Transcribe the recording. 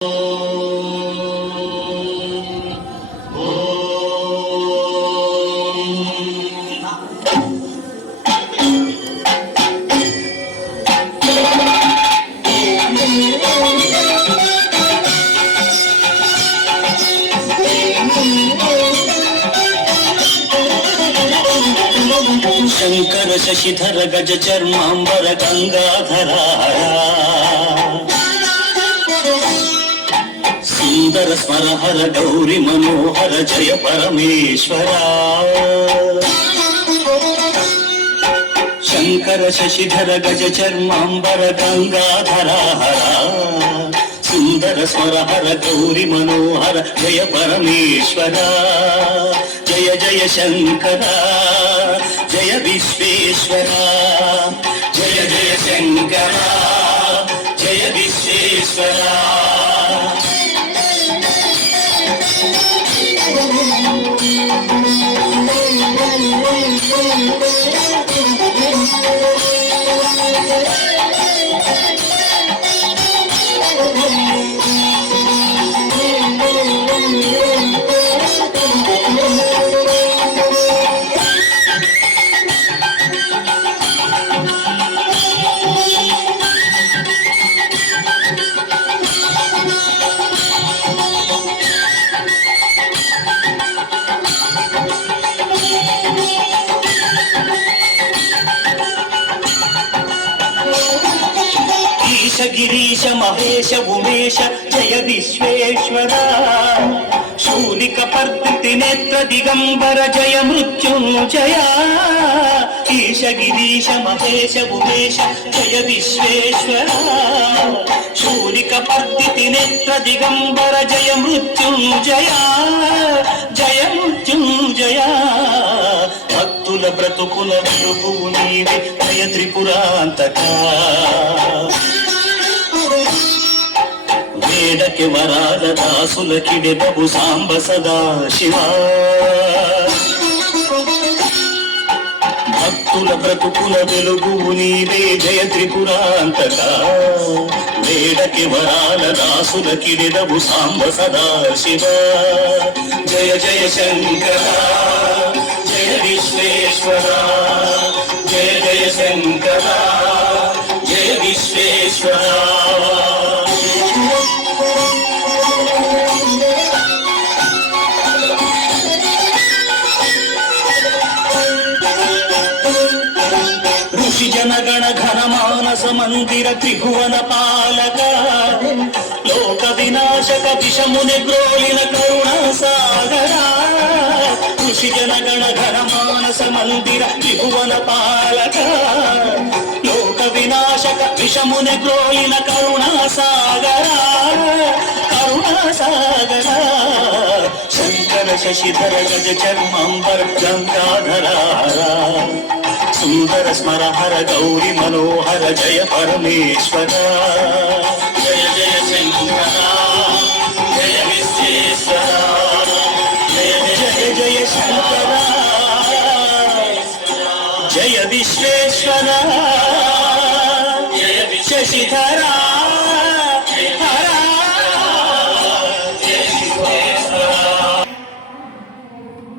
శంకర శశిధర గజ చర్మాంబర గంగాధర సుందర స్మరహర గౌరి మనోహర జయ పరమేశ్వర. శంకర శశిధర గజ చర్మాంబర గంగాధర సుందర స్మరహర గౌరి మనోహర జయ పరమేశ్వర. జయ జయ శంకర జయ విశ్వేశ్వర. జయ జయ శంకర జయ విశ్వేశ్వర. గిరీశ మహేశ ఉమేశ జయ విశ్వేశ్వర. శూలిక పర్దితి నేత్ర దిగంబర జయ మృత్యుంజయ. ఈశ గిరీశ మహేశ ఉమేశ జయ విశ్వేశ్వర. శూలిక పర్దితి నేత్ర దిగంబర జయ మృత్యుంజయ. జయ మృత్యుంజయ. భక్తుల బ్రతుకుల వెలుగు నీవే జయ త్రిపురాంతక. వేడకి వరాల దాసుల కిడెబు సాంబ సదా శివ. భక్తుల బ్రతుకుల వెలుగు నీవే జయ త్రిపురాంతక. వేడకి వరాల దాసుల కిడెబు సాంబ సదా శివ. జయ జయ శంకర జయ విశ్వేశ్వర. జయ జయ శంకర జయ విశ్వేశ్వర. జనగణ ఘన మానస మందిర త్రిభువన పాలక. లోక వినాశక విషముని గ్రోలిన కరుణ సాగర. ఋషి జనగణ ఘన మానస మందిర త్రిభువన పాలక. లోక వినాశక విషముని గ్రోలిన కరుణ సాగర. కరుణ సాగర. శంకర శశిధర గజ చర్మాంబర గంగాధర సుందర స్మరహర గౌరి మనోహర జయ పరమేశ్వర. జయ జయ శంకర జయ విశ్వేశ్వర. జయ జయ జయ శంకర జయ విశ్వేశ్వర. జయ శశిధర